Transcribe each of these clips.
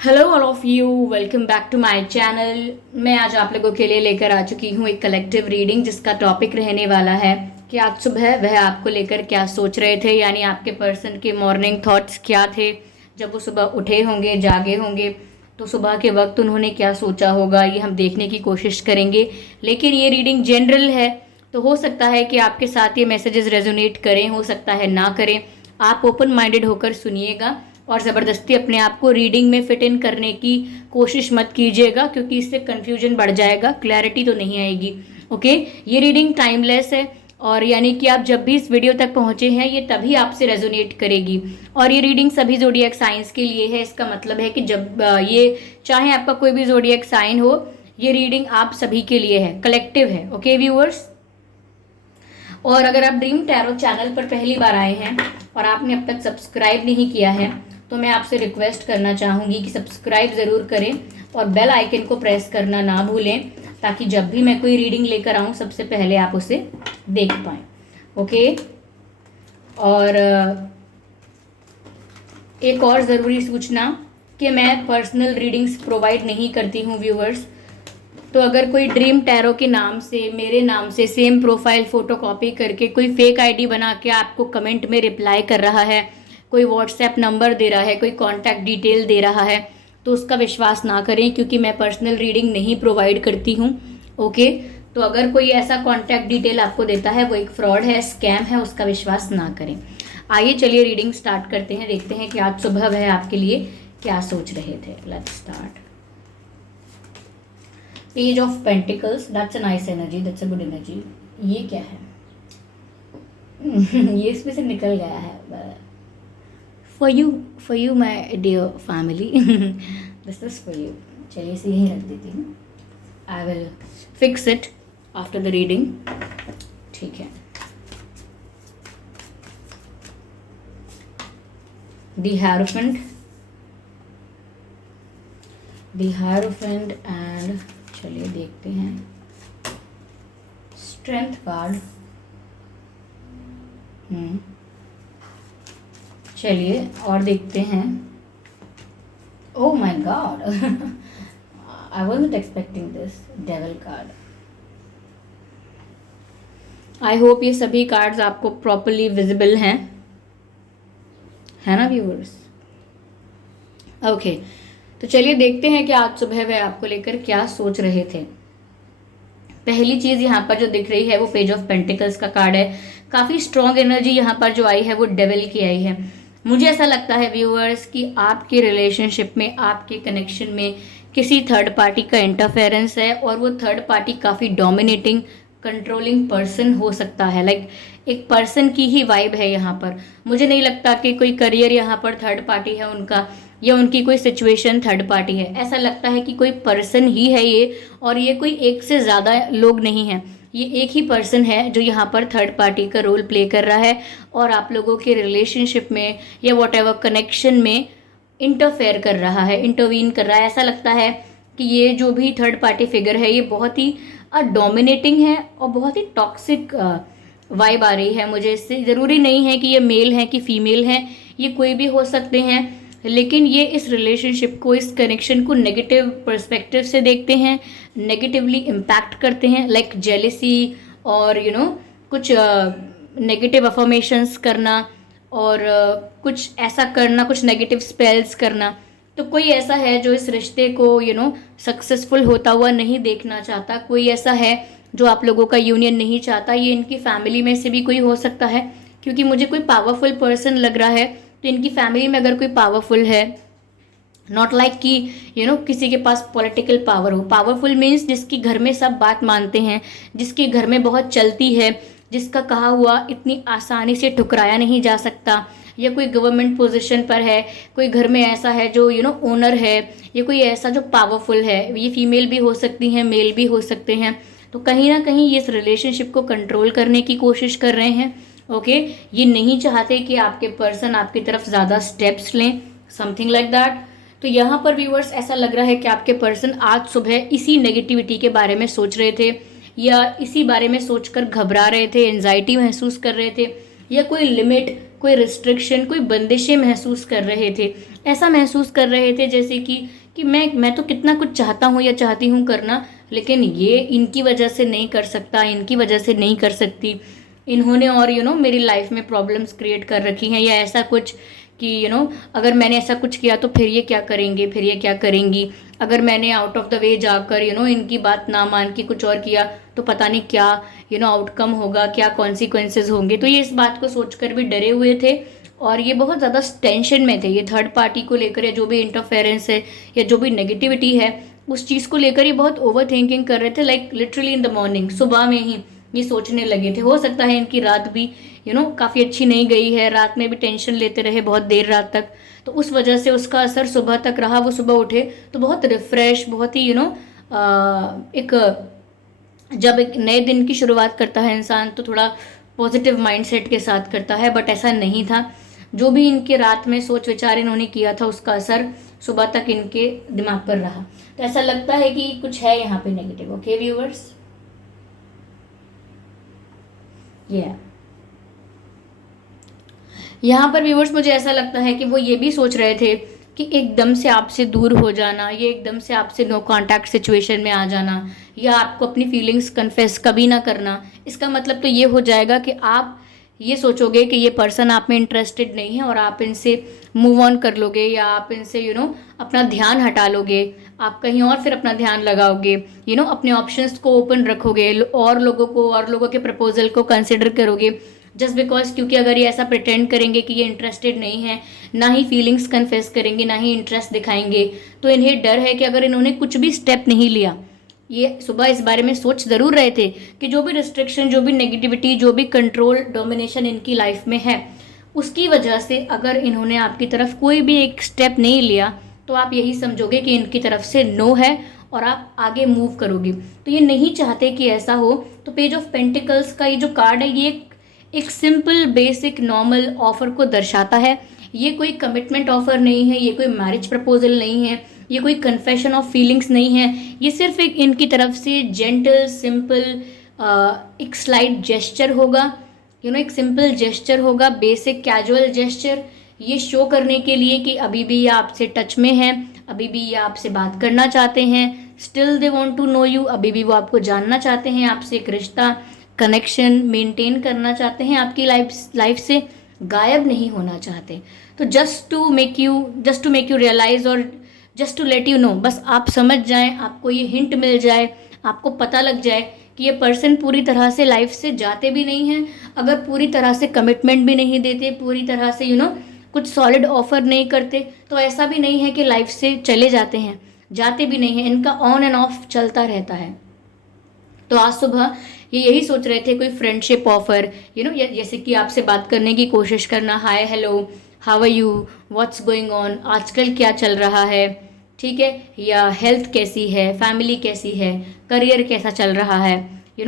Hello all of you, welcome back to my channel. मैं आज आप लोगों के लिए लेकर आ चुकी हूँ एक कलेक्टिव रीडिंग जिसका टॉपिक रहने वाला है कि आज सुबह वह आपको लेकर क्या सोच रहे थे, यानी आपके पर्सन के मॉर्निंग थॉट्स क्या थे। जब वो सुबह उठे होंगे, जागे होंगे, तो सुबह के वक्त उन्होंने क्या सोचा होगा, ये हम देखने की कोशिश करेंगे। लेकिन ये रीडिंग जनरल है, तो हो सकता है कि आपके साथ ये मैसेजेस रेजोनेट करें, हो सकता है ना करें। आप ओपन माइंडेड होकर सुनिएगा और ज़बरदस्ती अपने आप को रीडिंग में फिट इन करने की कोशिश मत कीजिएगा, क्योंकि इससे कन्फ्यूजन बढ़ जाएगा, क्लैरिटी तो नहीं आएगी। ओके, ये रीडिंग टाइमलेस है और यानी कि आप जब भी इस वीडियो तक पहुंचे हैं ये तभी आपसे रेजोनेट करेगी। और ये रीडिंग सभी जोडियक साइंस के लिए है। इसका मतलब है कि जब ये चाहे आपका कोई भी जोडियक साइन हो, ये रीडिंग आप सभी के लिए है, कलेक्टिव है। ओके व्यूअर्स, और अगर आप ड्रीम टैरो चैनल पर पहली बार आए हैं और आपने अब तक सब्सक्राइब नहीं किया है, तो मैं आपसे रिक्वेस्ट करना चाहूँगी कि सब्सक्राइब ज़रूर करें और बेल आइकन को प्रेस करना ना भूलें, ताकि जब भी मैं कोई रीडिंग लेकर आऊँ सबसे पहले आप उसे देख पाएँ। ओके, और एक और ज़रूरी सूचना कि मैं पर्सनल रीडिंग्स प्रोवाइड नहीं करती हूँ व्यूअर्स। तो अगर कोई ड्रीम टैरो के नाम से, मेरे नाम से सेम प्रोफाइल फ़ोटो कॉपी करके कोई फेक आईडी बना के आपको कमेंट में रिप्लाई कर रहा है, कोई व्हाट्सएप नंबर दे रहा है, कोई कॉन्टैक्ट डिटेल दे रहा है, तो उसका विश्वास ना करें, क्योंकि मैं पर्सनल रीडिंग नहीं प्रोवाइड करती हूँ। ओके, तो अगर कोई ऐसा कॉन्टैक्ट डिटेल आपको देता है वो एक फ्रॉड है, स्कैम है, उसका विश्वास ना करें। आइए चलिए रीडिंग स्टार्ट करते हैं, देखते हैं कि आज सुबह वह आपके लिए क्या सोच रहे थे। Let's start. Page of pentacles, that's a nice energy, that's a good energy. ये क्या है? ये इसमें से निकल गया है। For you my dear family, this is for you. चलिए इसे यहीं रख देती हूँ। I will fix it after the reading. ठीक है। द हायरोफेंट एंड चलिए देखते हैं स्ट्रेंथ कार्ड। चलिए और देखते हैं। Oh my God, I wasn't expecting this. Devil card. I hope ये सभी कार्ड्स आपको प्रॉपरली विजिबल हैं, है ना व्यूअर्स? ओके, तो चलिए देखते हैं कि आज सुबह वे आपको लेकर क्या सोच रहे थे। पहली चीज यहाँ पर जो दिख रही है वो पेज ऑफ पेंटिकल्स का कार्ड है। काफी स्ट्रॉन्ग एनर्जी यहाँ पर जो आई है वो डेविल की आई है। मुझे ऐसा लगता है व्यूअर्स कि आपके रिलेशनशिप में, आपके कनेक्शन में किसी थर्ड पार्टी का इंटरफेरेंस है, और वो थर्ड पार्टी काफी डोमिनेटिंग, कंट्रोलिंग पर्सन हो सकता है। लाइक एक पर्सन की ही वाइब है यहाँ पर। मुझे नहीं लगता कि कोई करियर यहाँ पर थर्ड पार्टी है उनका, या उनकी कोई सिचुएशन थर्ड पार्टी है। ऐसा लगता है कि कोई पर्सन ही है ये, और ये कोई एक से ज़्यादा लोग नहीं हैं। ये एक ही पर्सन है जो यहाँ पर थर्ड पार्टी का रोल प्ले कर रहा है और आप लोगों के रिलेशनशिप में या वॉट एवर कनेक्शन में इंटरफेयर कर रहा है, इंटरवीन कर रहा है। ऐसा लगता है कि ये जो भी थर्ड पार्टी फिगर है ये बहुत ही डोमिनेटिंग है और बहुत ही टॉक्सिक वाइब आ रही है मुझे इससे। ज़रूरी नहीं है कि ये मेल है कि फीमेल है, ये कोई भी हो सकते हैं, लेकिन ये इस रिलेशनशिप को, इस कनेक्शन को नेगेटिव पर्सपेक्टिव से देखते हैं, नेगेटिवली इम्पैक्ट करते हैं। लाइक जेलिसी और कुछ नेगेटिव अफर्मेशंस करना और कुछ ऐसा करना, कुछ नेगेटिव स्पेल्स करना। तो कोई ऐसा है जो इस रिश्ते को सक्सेसफुल होता हुआ नहीं देखना चाहता। कोई ऐसा है जो आप लोगों का यूनियन नहीं चाहता। ये इनकी फैमिली में से भी कोई हो सकता है, क्योंकि मुझे कोई पावरफुल पर्सन लग रहा है। तो इनकी फैमिली में अगर कोई पावरफुल है, नॉट लाइक कि किसी के पास पॉलिटिकल पावर हो। पावरफुल मीन्स जिसकी घर में सब बात मानते हैं, जिसके घर में बहुत चलती है, जिसका कहा हुआ इतनी आसानी से ठुकराया नहीं जा सकता, या कोई गवर्नमेंट पोजीशन पर है, कोई घर में ऐसा है जो ओनर है, या कोई ऐसा जो पावरफुल है। ये फीमेल भी हो सकती हैं, मेल भी हो सकते हैं। तो कहीं ना कहीं ये इस रिलेशनशिप को कंट्रोल करने की कोशिश कर रहे हैं। ओके, ये नहीं चाहते कि आपके पर्सन आपकी तरफ ज़्यादा स्टेप्स लें, समथिंग लाइक दैट। तो यहाँ पर व्यूअर्स ऐसा लग रहा है कि आपके पर्सन आज सुबह इसी नेगेटिविटी के बारे में सोच रहे थे, या इसी बारे में सोचकर घबरा रहे थे, एंजाइटी महसूस कर रहे थे, या कोई लिमिट कोई रिस्ट्रिक्शन, कोई बंदिशें महसूस कर रहे थे। ऐसा महसूस कर रहे थे जैसे कि मैं तो कितना कुछ चाहता हूँ या चाहती हूँ करना, लेकिन ये इनकी वजह से नहीं कर सकता, इनकी वजह से नहीं कर सकती, इन्होंने और मेरी लाइफ में प्रॉब्लम्स क्रिएट कर रखी हैं, या ऐसा कुछ कि अगर मैंने ऐसा कुछ किया तो फिर ये क्या करेंगे, फिर ये क्या करेंगी, अगर मैंने आउट ऑफ द वे जाकर इनकी बात ना मान के कुछ और किया तो पता नहीं क्या आउटकम होगा, क्या कॉन्सिक्वेंसेज होंगे। तो ये इस बात को सोचकर भी डरे हुए थे और ये बहुत ज़्यादा टेंशन में थे। ये थर्ड पार्टी को लेकर या जो भी इंटरफेरेंस है या जो भी नेगेटिविटी है उस चीज़ को लेकर ये बहुत ओवर थिंकिंग कर रहे थे, like literally in the morning, सुबह में ही ये सोचने लगे थे। हो सकता है इनकी रात भी काफ़ी अच्छी नहीं गई है, रात में भी टेंशन लेते रहे बहुत देर रात तक, तो उस वजह से उसका असर सुबह तक रहा। वो सुबह उठे तो बहुत रिफ्रेश, बहुत ही एक जब एक नए दिन की शुरुआत करता है इंसान तो थोड़ा पॉजिटिव माइंडसेट के साथ करता है, बट ऐसा नहीं था। जो भी इनके रात में सोच विचार इन्होंने किया था उसका असर सुबह तक इनके दिमाग पर रहा। तो ऐसा लगता है कि कुछ है यहाँ पे नेगेटिव। ओके व्यूअर्स, यहाँ पर व्यूअर्स मुझे ऐसा लगता है कि वो ये भी सोच रहे थे कि एकदम से आपसे दूर हो जाना, ये एकदम से आपसे नो कांटेक्ट सिचुएशन में आ जाना, या आपको अपनी फीलिंग्स कन्फेस कभी ना करना, इसका मतलब तो ये हो जाएगा कि आप ये सोचोगे कि ये पर्सन आप में इंटरेस्टेड नहीं है और आप इनसे मूव ऑन कर लोगे, या आप इनसे अपना ध्यान हटा लोगे, आप कहीं और फिर अपना ध्यान लगाओगे, अपने ऑप्शंस को ओपन रखोगे, और लोगों के प्रपोजल को कंसिडर करोगे, जस्ट बिकॉज क्योंकि अगर ये ऐसा प्रिटेंड करेंगे कि ये इंटरेस्टेड नहीं है, ना ही फीलिंग्स कन्फेस करेंगे, ना ही इंटरेस्ट दिखाएंगे, तो इन्हें डर है कि अगर इन्होंने कुछ भी स्टेप नहीं लिया, ये सुबह इस बारे में सोच ज़रूर रहे थे कि जो भी रिस्ट्रिक्शन, जो भी नेगेटिविटी, जो भी कंट्रोल डोमिनेशन इनकी लाइफ में है, उसकी वजह से अगर इन्होंने आपकी तरफ कोई भी एक स्टेप नहीं लिया तो आप यही समझोगे कि इनकी तरफ से नो है और आप आगे मूव करोगे। तो ये नहीं चाहते कि ऐसा हो। तो पेज ऑफ पेंटिकल्स का ये जो कार्ड है, ये एक सिंपल बेसिक नॉर्मल ऑफर को दर्शाता है। ये कोई कमिटमेंट ऑफर नहीं है, ये कोई मैरिज प्रपोजल नहीं है, ये कोई कन्फेशन ऑफ फीलिंग्स नहीं है, ये सिर्फ एक इनकी तरफ से जेंटल सिंपल एक स्लाइट जेस्चर होगा, एक सिंपल जेस्चर होगा, बेसिक कैजुअल जेस्चर, ये शो करने के लिए कि अभी भी ये आपसे टच में हैं, अभी भी ये आपसे बात करना चाहते हैं, still they want to know you, अभी भी वो आपको जानना चाहते हैं, आपसे एक रिश्ता कनेक्शन मेंटेन करना चाहते हैं, आपकी लाइफ से गायब नहीं होना चाहते। तो just to make you realise और just to let you know, बस आप समझ जाएं, आपको ये हिंट मिल जाए, आपको पता लग जाए कि ये पर्सन पूरी तरह से लाइफ से जाते भी नहीं हैं, अगर पूरी तरह से कमिटमेंट भी नहीं देते, पूरी तरह से कुछ सॉलिड ऑफर नहीं करते, तो ऐसा भी नहीं है कि लाइफ से चले जाते हैं, जाते भी नहीं हैं, इनका ऑन एंड ऑफ चलता रहता है। तो आज सुबह ये यही सोच रहे थे, कोई फ्रेंडशिप ऑफर, जैसे कि आपसे बात करने की कोशिश करना, hi hello how are you, what's going on, आजकल क्या चल रहा है, ठीक है, या हेल्थ कैसी है, फैमिली कैसी है, करियर कैसा चल रहा है,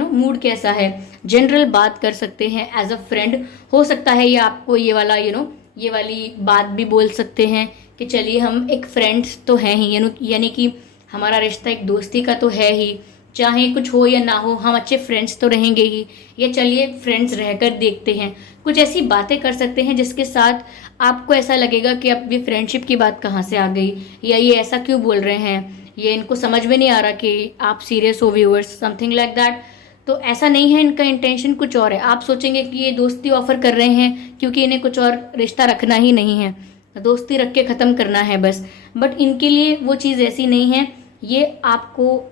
मूड कैसा है, जनरल बात कर सकते हैं एज अ फ्रेंड। हो सकता है ये आपको ये वाला ये वाली बात भी बोल सकते हैं कि चलिए हम एक फ्रेंड्स तो हैं ही, यानी कि हमारा रिश्ता एक दोस्ती का तो है ही, चाहे कुछ हो या ना हो हम अच्छे फ्रेंड्स तो रहेंगे ही, या चलिए फ्रेंड्स रहकर देखते हैं। कुछ ऐसी बातें कर सकते हैं जिसके साथ आपको ऐसा लगेगा कि अब ये फ्रेंडशिप की बात कहाँ से आ गई, या ये ऐसा क्यों बोल रहे हैं, ये इनको समझ में नहीं आ रहा कि आप सीरियस हो व्यूअर्स, समथिंग लाइक दैट। तो ऐसा नहीं है, इनका इंटेंशन कुछ और है। आप सोचेंगे कि ये दोस्ती ऑफर कर रहे हैं क्योंकि इन्हें कुछ और रिश्ता रखना ही नहीं है, दोस्ती रख के ख़त्म करना है बस, बट इनके लिए वो चीज़ ऐसी नहीं है। ये आपको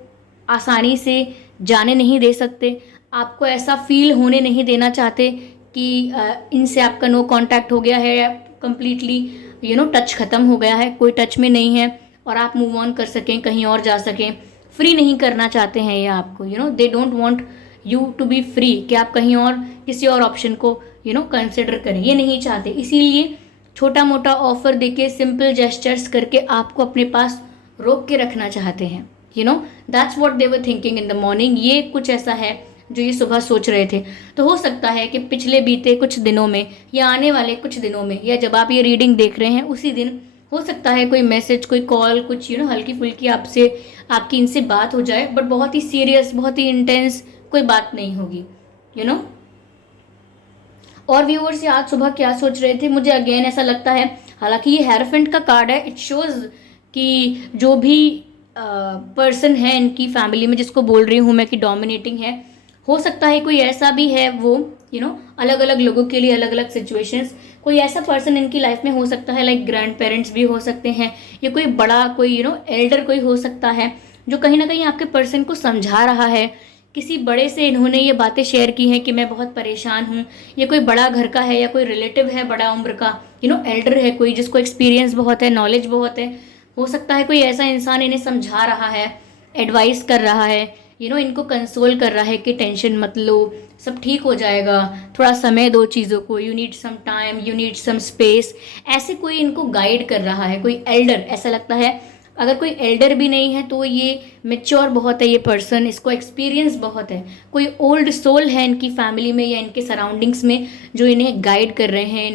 आसानी से जाने नहीं दे सकते, आपको ऐसा फील होने नहीं देना चाहते कि इनसे आपका नो कांटेक्ट हो गया है, कंप्लीटली टच ख़त्म हो गया है, कोई टच में नहीं है और आप मूव ऑन कर सकें, कहीं और जा सकें। फ्री नहीं करना चाहते हैं ये आपको, they don't want you to be free, कि आप कहीं और किसी और ऑप्शन को कंसिडर करें, ये नहीं चाहते। इसीलिए छोटा मोटा ऑफर देके, सिंपल जेस्चर्स करके आपको अपने पास रोक के रखना चाहते हैं। That's what they were thinking in the morning. ये कुछ ऐसा है जो ये सुबह सोच रहे थे। तो हो सकता है कि पिछले बीते कुछ दिनों में या आने वाले कुछ दिनों में, या जब आप ये रीडिंग देख रहे हैं उसी दिन हो सकता है कोई मैसेज, कोई कॉल, कुछ हल्की फुल्की आपकी इनसे बात हो जाए, बट बहुत ही सीरियस, बहुत ही इंटेंस कोई बात नहीं होगी। और व्यूअर्स, आज सुबह क्या सोच रहे थे, मुझे अगेन ऐसा लगता है, हालांकि ये हेरोफेंट का कार्ड है, इट शोज कि जो भी पर्सन है इनकी फैमिली में, जिसको बोल रही हूँ मैं कि डोमिनेटिंग है, हो सकता है कोई ऐसा भी है, वो अलग अलग लोगों के लिए अलग अलग सिचुएशंस, कोई ऐसा पर्सन इनकी लाइफ में हो सकता है, लाइक ग्रैंड पेरेंट्स भी हो सकते हैं, या कोई बड़ा कोई एल्डर कोई हो सकता है, जो कहीं ना कहीं आपके पर्सन को समझा रहा है। किसी बड़े से इन्होंने ये बातें शेयर की हैं कि मैं बहुत परेशान हूँ, या कोई बड़ा घर का है, या कोई रिलेटिव है बड़ा उम्र का, एल्डर है कोई, जिसको एक्सपीरियंस बहुत है, नॉलेज बहुत है। हो सकता है कोई ऐसा इंसान इन्हें समझा रहा है, एडवाइस कर रहा है, इनको कंसोल कर रहा है कि टेंशन मत लो, सब ठीक हो जाएगा, थोड़ा समय दो चीज़ों को, you need some time, you need some space. ऐसे कोई इनको गाइड कर रहा है, कोई एल्डर, ऐसा लगता है। अगर कोई एल्डर भी नहीं है तो ये मेच्योर बहुत है, ये पर्सन, इसको एक्सपीरियंस बहुत है। कोई ओल्ड सोल है इनकी फैमिली में या इनके सराउंडिंग्स में, जो इन्हें गाइड कर रहे हैं,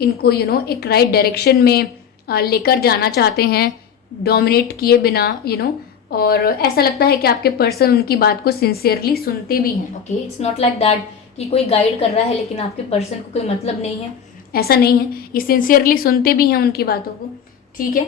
इनको एक राइट डायरेक्शन में लेकर जाना चाहते हैं, डोमिनेट किए बिना, और ऐसा लगता है कि आपके पर्सन उनकी बात को सिंसियरली सुनते भी हैं। Okay, it's not like that कि कोई गाइड कर रहा है लेकिन आपके पर्सन को कोई मतलब नहीं है, ऐसा नहीं है, ये सिंसियरली सुनते भी हैं उनकी बातों को। ठीक है,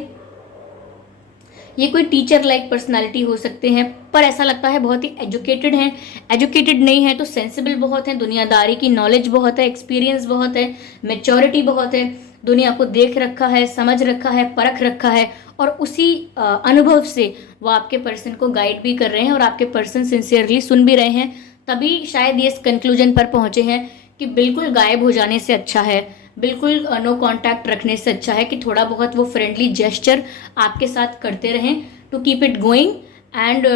ये कोई टीचर लाइक पर्सनालिटी हो सकते हैं, पर ऐसा लगता है बहुत ही एजुकेटेड हैं। एजुकेटेड नहीं है तो सेंसिबल बहुत है, दुनियादारी की नॉलेज बहुत है, एक्सपीरियंस बहुत है, मेच्योरिटी बहुत है, दुनिया को देख रखा है, समझ रखा है, परख रखा है, और उसी अनुभव से वो आपके पर्सन को गाइड भी कर रहे हैं, और आपके पर्सन सिंसियरली सुन भी रहे हैं। तभी शायद ये इस कंक्लूजन पर पहुंचे हैं कि बिल्कुल गायब हो जाने से अच्छा है, बिल्कुल नो कांटेक्ट रखने से अच्छा है कि थोड़ा बहुत वो फ्रेंडली जेस्चर आपके साथ करते रहें, to keep it going, and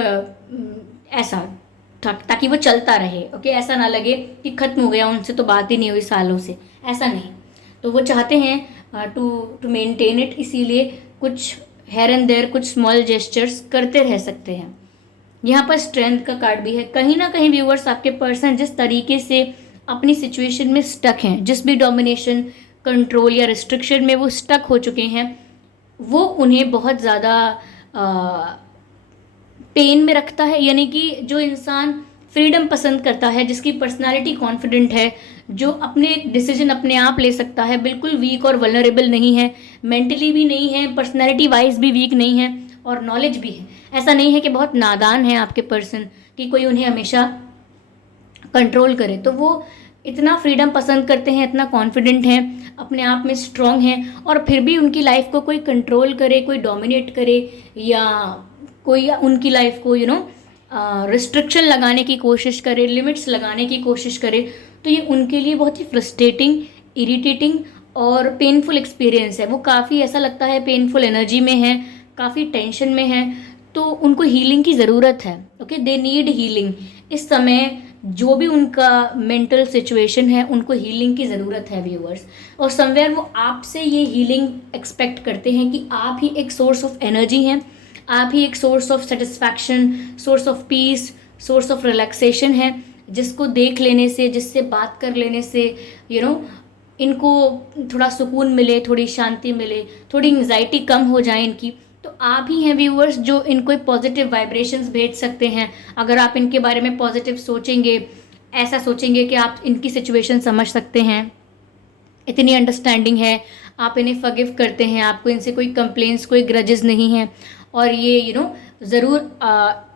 ऐसा ताकि वो चलता रहे। ओके, ऐसा ना लगे कि खत्म हो गया, उनसे तो बात ही नहीं हुई सालों से, ऐसा नहीं। तो वो चाहते हैं टू मेंटेन इट, इसीलिए कुछ हेयर एंड देयर, कुछ स्मॉल जेस्चर्स करते रह सकते हैं। यहाँ पर स्ट्रेंथ का कार्ड भी है। कहीं ना कहीं व्यूअर्स, आपके पर्सन जिस तरीके से अपनी सिचुएशन में स्टक हैं, जिस भी डोमिनेशन, कंट्रोल या रिस्ट्रिक्शन में वो स्टक हो चुके हैं, वो उन्हें बहुत ज़्यादा पेन में रखता है। यानी कि जो इंसान फ्रीडम पसंद करता है, जिसकी पर्सनालिटी कॉन्फिडेंट है, जो अपने डिसीजन अपने आप ले सकता है, बिल्कुल वीक और वल्नरेबल नहीं है, मेंटली भी नहीं है, पर्सनालिटी वाइज भी वीक नहीं है, और नॉलेज भी है। ऐसा नहीं है कि बहुत नादान है आपके पर्सन, कि कोई उन्हें हमेशा कंट्रोल करे। तो वो इतना फ्रीडम पसंद करते हैं, इतना कॉन्फिडेंट हैं, अपने आप में स्ट्रांग हैं, और फिर भी उनकी लाइफ को कोई कंट्रोल करे, कोई डोमिनेट करे, या कोई उनकी लाइफ को रिस्ट्रिक्शन लगाने की कोशिश करे, लिमिट्स लगाने की कोशिश करे, तो ये उनके लिए बहुत ही फ्रस्ट्रेटिंग, इरिटेटिंग और पेनफुल एक्सपीरियंस है। वो काफ़ी ऐसा लगता है पेनफुल एनर्जी में है, काफ़ी टेंशन में है, तो उनको हीलिंग की ज़रूरत है। Okay, they need healing. इस समय जो भी उनका मेंटल सिचुएशन है, उनको हीलिंग की ज़रूरत है व्यूअर्स, और समवेयर वो आपसे ये हीलिंग एक्सपेक्ट करते हैं कि आप ही एक सोर्स ऑफ एनर्जी हैं, आप ही एक source of satisfaction, source of peace, source of relaxation है, जिसको देख लेने से, जिससे बात कर लेने से इनको थोड़ा सुकून मिले, थोड़ी शांति मिले, थोड़ी एंग्जाइटी कम हो जाए इनकी। तो आप ही हैं व्यूअर्स जो इनको पॉजिटिव वाइब्रेशंस भेज सकते हैं। अगर आप इनके बारे में पॉजिटिव सोचेंगे, ऐसा सोचेंगे कि आप इनकी सिचुएशन समझ सकते हैं, इतनी अंडरस्टैंडिंग है, आप इन्हें फॉरगिव करते हैं, आपको इनसे कोई कंप्लेंट्स, कोई ग्रजेस नहीं है, और ये ज़रूर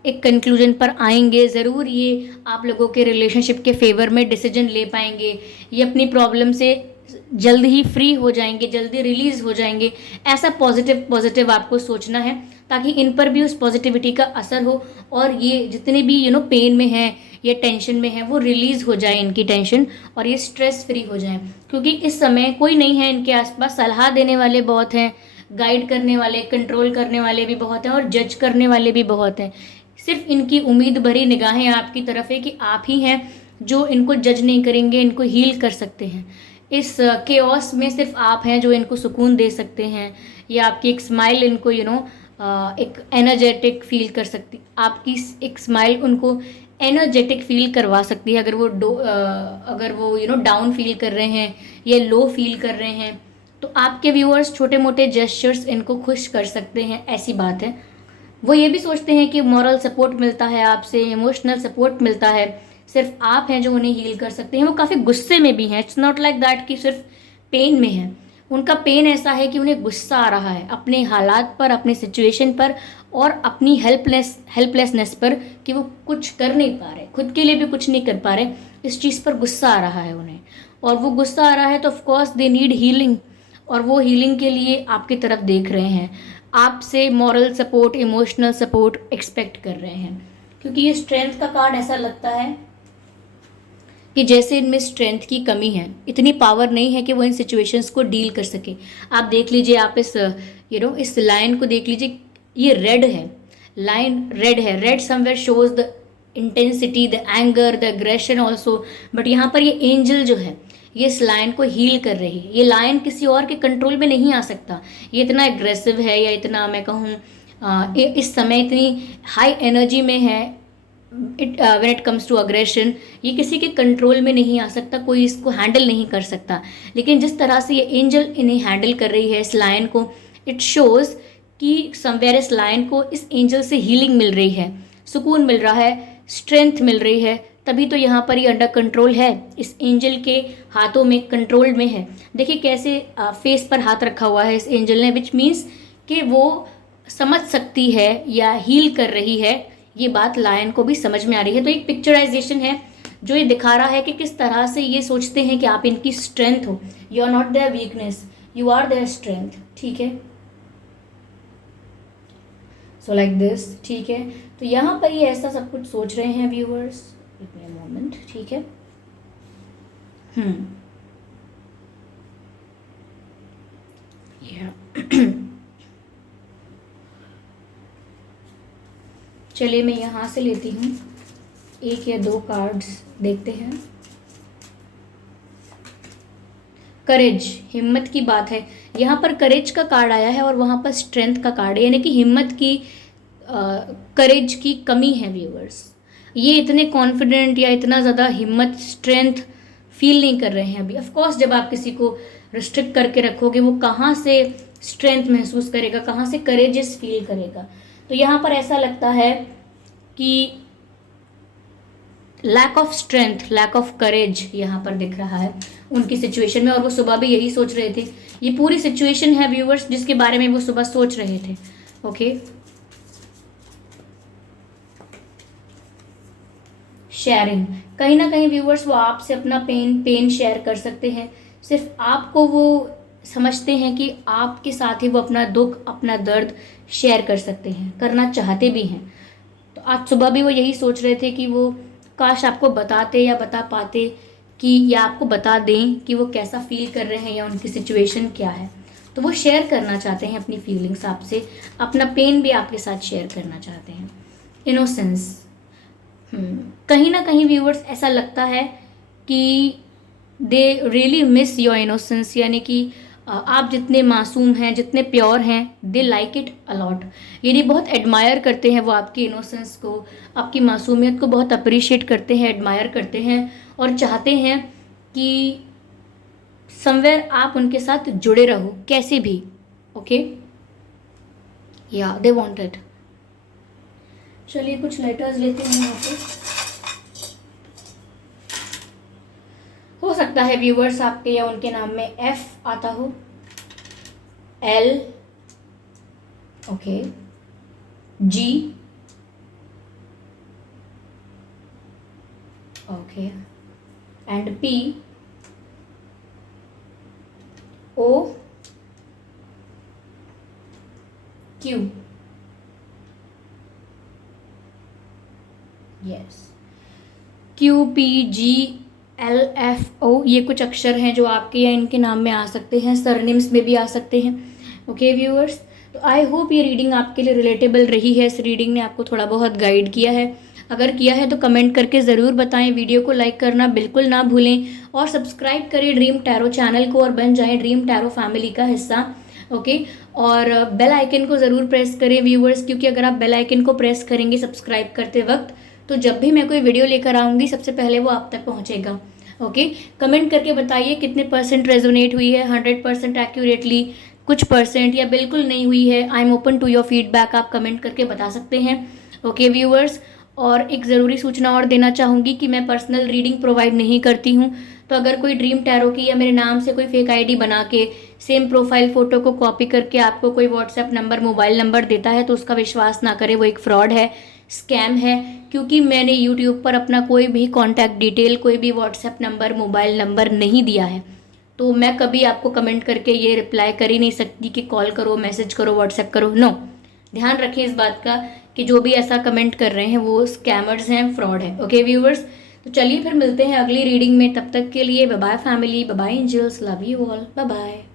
एक कंक्लूजन पर आएंगे, ज़रूर ये आप लोगों के रिलेशनशिप के फेवर में डिसीजन ले पाएंगे, ये अपनी प्रॉब्लम से जल्द ही फ्री हो जाएंगे, जल्दी रिलीज़ हो जाएंगे। ऐसा पॉजिटिव आपको सोचना है, ताकि इन पर भी उस पॉजिटिविटी का असर हो, और ये जितने भी पेन में हैं, ये टेंशन में है, वो रिलीज़ हो जाए इनकी टेंशन, और ये स्ट्रेस फ्री हो जाए। क्योंकि इस समय कोई नहीं है इनके आसपास, सलाह देने वाले बहुत हैं, गाइड करने वाले, कंट्रोल करने वाले भी बहुत हैं, और जज करने वाले भी बहुत हैं। सिर्फ इनकी उम्मीद भरी निगाहें आपकी तरफ है कि आप ही हैं जो इनको जज नहीं करेंगे, इनको हील कर सकते हैं। इस केओस में सिर्फ आप हैं जो इनको सुकून दे सकते हैं, या आपकी एक स्माइल इनको एक एनर्जेटिक फील कर सकती, आपकी एक स्माइल उनको एनर्जेटिक फील करवा सकती है। अगर वो डाउन फील कर रहे हैं या लो फील कर रहे हैं, तो आपके व्यूअर्स छोटे मोटे जेस्चर्स इनको खुश कर सकते हैं, ऐसी बात है। वो ये भी सोचते हैं कि मॉरल सपोर्ट मिलता है आपसे, इमोशनल सपोर्ट मिलता है, सिर्फ आप हैं जो उन्हें हील कर सकते हैं। वो काफ़ी गुस्से में भी हैं, इट्स नॉट लाइक दैट कि सिर्फ पेन में है। उनका पेन ऐसा है कि उन्हें गुस्सा आ रहा है अपने हालात पर, अपने सिचुएशन पर और अपनी हेल्पलेसनेस पर कि वो कुछ कर नहीं पा रहे, खुद के लिए भी कुछ नहीं कर पा रहे। इस चीज़ पर गुस्सा आ रहा है उन्हें, और वो गुस्सा आ रहा है तो ऑफकोर्स दे नीड हीलिंग, और वो हीलिंग के लिए आपकी तरफ देख रहे हैं, आपसे moral support, emotional support expect कर रहे हैं। क्योंकि ये स्ट्रेंथ का कार्ड ऐसा लगता है कि जैसे इनमें स्ट्रेंथ की कमी है, इतनी पावर नहीं है कि वो इन सिचुएशंस को डील कर सके। आप देख लीजिए, आप इस इस लाइन को देख लीजिए, ये रेड है, लाइन रेड है। Read somewhere shows the intensity, the anger, the aggression also. But यहाँ पर ये एंजल जो है ये इस लाइन को हील कर रही है। ये लाइन किसी और के कंट्रोल में नहीं आ सकता। ये इतना एग्रेसिव है, या इतना मैं कहूँ इस समय इतनी हाई एनर्जी में है, when it comes to aggression, ये किसी के कंट्रोल में नहीं आ सकता, कोई इसको हैंडल नहीं कर सकता। लेकिन जिस तरह से ये एंजल इन्हें हैंडल कर रही है, इस लायन को, इट शोज कि समवेयर इस लायन को इस एंजल से हीलिंग मिल रही है, सुकून मिल रहा है, स्ट्रेंथ मिल रही है। तभी तो यहाँ पर ये अंडर कंट्रोल है, इस एंजल के हाथों में, कंट्रोल में है। देखिए कैसे फेस पर हाथ रखा हुआ है इस एंजल ने, विच मीन्स कि वो समझ सकती है या हील कर रही है। ये बात लायन को भी समझ में आ रही है। तो एक पिक्चराइजेशन है जो ये दिखा रहा है कि किस तरह से ये सोचते हैं कि आप इनकी स्ट्रेंथ हो। You are not their weakness, you are their strength. ठीक है, सो लाइक दिस। ठीक है, तो यहाँ पर ये ऐसा सब कुछ सोच रहे हैं viewers. Give me a moment. ठीक है, चलिए मैं यहाँ से लेती हूँ 1 या 2 कार्ड्स, देखते हैं। करेज, हिम्मत की बात है। यहाँ पर करेज का कार्ड आया है और वहाँ पर स्ट्रेंथ का कार्ड है, यानी कि हिम्मत की, करेज की कमी है व्यूअर्स। ये इतने कॉन्फिडेंट या इतना ज़्यादा हिम्मत, स्ट्रेंथ फील नहीं कर रहे हैं अभी। ऑफकोर्स जब आप किसी को रिस्ट्रिक्ट करके रखोगे, वो कहाँ से स्ट्रेंथ महसूस करेगा, कहाँ से करेजियस फील करेगा। तो यहाँ पर ऐसा लगता है कि lack of strength, lack of courage यहाँ पर दिख रहा है उनकी सिचुएशन में। और वो सुबह भी यही सोच रहे थे। ये पूरी सिचुएशन है व्यूअर्स जिसके बारे में वो सुबह सोच रहे थे। ओके, शेयरिंग, कहीं ना कहीं व्यूअर्स वो आपसे अपना पेन शेयर कर सकते हैं। सिर्फ आपको वो समझते हैं कि आपके साथ ही वो अपना दुख, अपना दर्द शेयर कर सकते हैं, करना चाहते भी हैं। तो आज सुबह भी वो यही सोच रहे थे कि वो काश आपको बताते या बता पाते, कि या आपको बता दें कि वो कैसा फील कर रहे हैं या उनकी सिचुएशन क्या है। तो वो शेयर करना चाहते हैं अपनी फीलिंग्स आपसे, अपना पेन भी आपके साथ शेयर करना चाहते हैं। इनोसेंस, कहीं ना कहीं व्यूअर्स ऐसा लगता है कि they really miss your innocence, यानी कि आप जितने मासूम हैं, जितने प्योर हैं, दे लाइक इट अलॉट। यानी बहुत एडमायर करते हैं वो आपकी इनोसेंस को, आपकी मासूमियत को बहुत अप्रिशिएट करते हैं, एडमायर करते हैं, और चाहते हैं कि समवेयर आप उनके साथ जुड़े रहो कैसे भी। ओके, या दे वांट इट। चलिए कुछ लेटर्स लेते हैं यहाँ पे। हो सकता है व्यूअर्स आपके या उनके नाम में एफ आता हो, L, okay, G, okay, and P, O, Q. Yes, Q, P, G, L, F, O, ये कुछ अक्षर हैं जो आपके या इनके नाम में आ सकते हैं, सरनेम्स में भी आ सकते हैं। ओके व्यूअर्स, तो आई होप ये रीडिंग आपके लिए रिलेटेबल रही है। इस रीडिंग ने आपको थोड़ा बहुत गाइड किया है। अगर किया है तो कमेंट करके ज़रूर बताएं। वीडियो को लाइक करना बिल्कुल ना भूलें, और सब्सक्राइब करें ड्रीम टैरो चैनल को और बन जाएं ड्रीम टैरो फैमिली का हिस्सा। ओके, और बेल आइकन को ज़रूर प्रेस करें व्यूअर्स, क्योंकि अगर आप बेल आइकन को प्रेस करेंगे सब्सक्राइब करते वक्त, तो जब भी मैं कोई वीडियो लेकर आऊँगी सबसे पहले वो आप तक पहुँचेगा। ओके, कमेंट करके बताइए कितने % रेजोनेट हुई है, 100% एक्यूरेटली, कुछ % या बिल्कुल नहीं हुई है। I am open to your feedback, आप कमेंट करके बता सकते हैं। ओके व्यूअर्स, और एक ज़रूरी सूचना और देना चाहूँगी कि मैं पर्सनल रीडिंग प्रोवाइड नहीं करती हूँ। तो अगर कोई ड्रीम टैरो की या मेरे नाम से कोई फेक आईडी बना के सेम प्रोफाइल फ़ोटो को कॉपी करके आपको कोई व्हाट्सएप नंबर, मोबाइल नंबर देता है तो उसका विश्वास ना करें, वो एक फ्रॉड है, स्कैम है। क्योंकि मैंने यूट्यूब पर अपना कोई भी कॉन्टैक्ट डिटेल, कोई भी व्हाट्सएप नंबर, मोबाइल नंबर नहीं दिया है। तो मैं कभी आपको कमेंट करके ये रिप्लाई कर ही नहीं सकती कि कॉल करो, मैसेज करो, व्हाट्सएप करो। नो, ध्यान रखें इस बात का कि जो भी ऐसा कमेंट कर रहे हैं वो स्कैमर्स हैं, फ्रॉड है। ओके व्यूवर्स, तो चलिए फिर मिलते हैं अगली रीडिंग में। तब तक के लिए bye bye family, bye bye angels, love you all, bye bye.